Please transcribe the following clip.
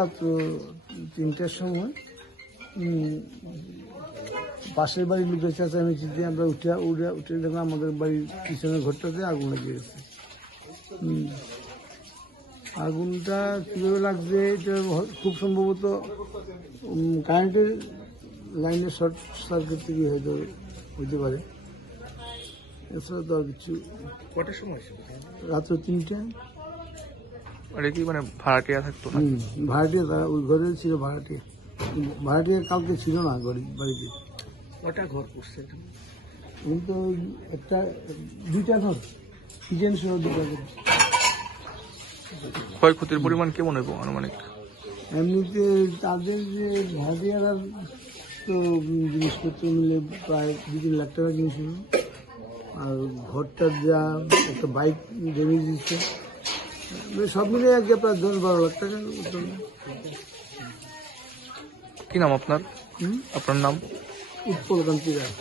রাত্র ৩টার সময় পাশের বাড়ির লোকের চেঁচামেচিতে আমরা উঠে দেখলাম আমাদের বাড়ির পিছনের ঘরটাতে আগুন লেগে গেছে। আগুনটা কীভাবে লাগছে এটা খুব সম্ভবত কারেন্টের লাইনের শর্ট সার্কিট থেকে হয়তো হইতে পারে। এছাড়া তো আর কিছু। কটার সময় রাত্র ৩টায়। কি মানে ভাড়াটিয়া থাকতো? ভাড়াটিয়া, তারা ওই ঘরে ছিল ভাড়াটিয়া। ভাড়াটিয়া কালকে ছিল না বাড়িতে। কটা ঘর করছে? কিন্তু দুইটা ঘর, কিচেন সহ দুটা ঘর। ক্ষয়ক্ষতির পরিমাণ কেমন হইব আনুমানিক? এমনিতে তাদের যে ভাড়াটিয়ারা তো জিনিসপত্র মিলে প্রায় 2-3 লাখ টাকা কিনেছিল। আর ঘরটার যা একটা বাইক ড্যামেজ দিচ্ছে, সব মিলে আগে প্রায় 10-12 লাখ টাকা। কি নাম আপনার? আপনার নাম? উৎপল কান্তি রায়।